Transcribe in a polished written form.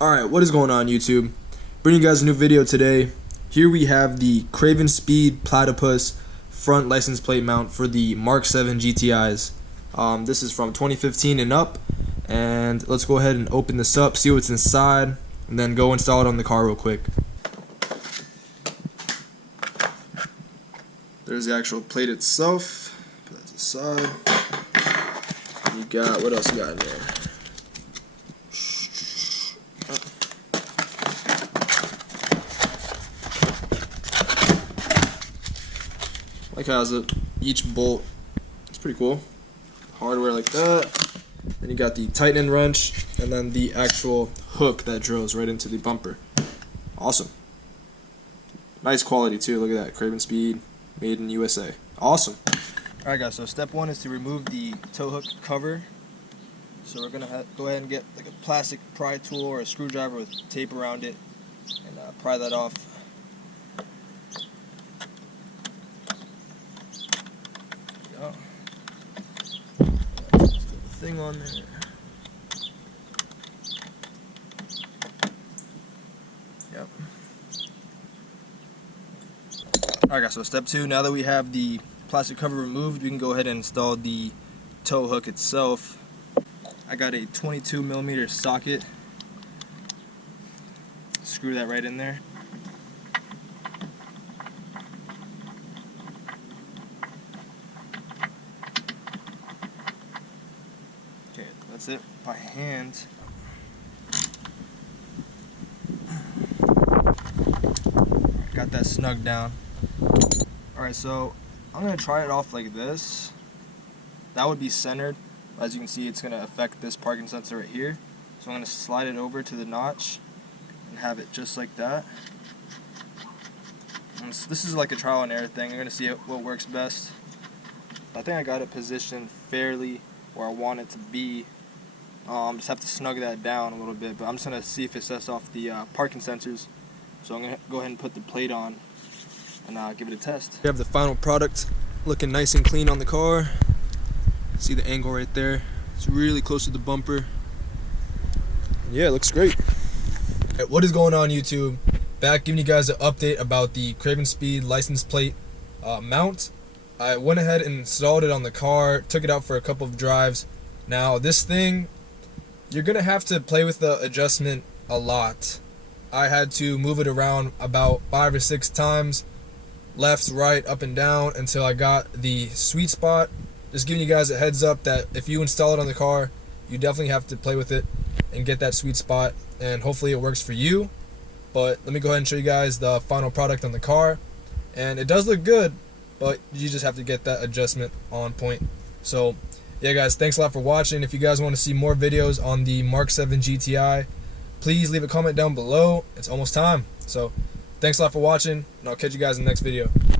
Alright, what is going on YouTube? Bringing you guys a new video today. Here we have the CravenSpeed Platypus front license plate mount for the MK7 GTIs. This is from 2015 and up, and let's go ahead and open this up, see what's inside, and then go install it on the car real quick. There's the actual plate itself. Put that to the side. You got, what else you got in there? Like how has it, each bolt, it's pretty cool. Hardware like that. Then you got the tightening wrench, and then the actual hook that drills right into the bumper. Awesome. Nice quality too, look at that, CravenSpeed, made in USA. Awesome. Alright guys, so step one is to remove the tow hook cover. So we're going to go ahead and get like a plastic pry tool or a screwdriver with tape around it and pry that off. There we go. Let's put the thing on there. Yep. Alright guys, so step two, now that we have the plastic cover removed, we can go ahead and install the tow hook itself. I got a 22mm socket. Screw that right in there. Okay, that's it by hand. Got that snug down. Alright, so I'm going to try it off like this. That would be centered. As you can see, it's going to affect this parking sensor right here. So I'm going to slide it over to the notch and have it just like that. And this is like a trial and error thing. I'm going to see what works best. I think I got it positioned fairly where I want it to be. Just have to snug that down a little bit, but I'm just going to see if it sets off the parking sensors. So I'm going to go ahead and put the plate on and give it a test. We have the final product looking nice and clean on the car. See the angle right there? It's really close to the bumper. Yeah, it looks great. Right, what is going on YouTube? Back giving you guys an update about the CravenSpeed license plate mount. I went ahead and installed it on the car, took it out for a couple of drives. Now this thing, you're gonna have to play with the adjustment a lot. I had to move it around about 5 or 6 times, left, right, up and down, until I got the sweet spot. Just giving you guys a heads up that if you install it on the car, you definitely have to play with it and get that sweet spot, and hopefully it works for you. But let me go ahead and show you guys the final product on the car, and it does look good, but you just have to get that adjustment on point. So yeah guys, thanks a lot for watching. If you guys want to see more videos on the MK7 GTI, please leave a comment down below. It's almost time. So thanks a lot for watching, and I'll catch you guys in the next video.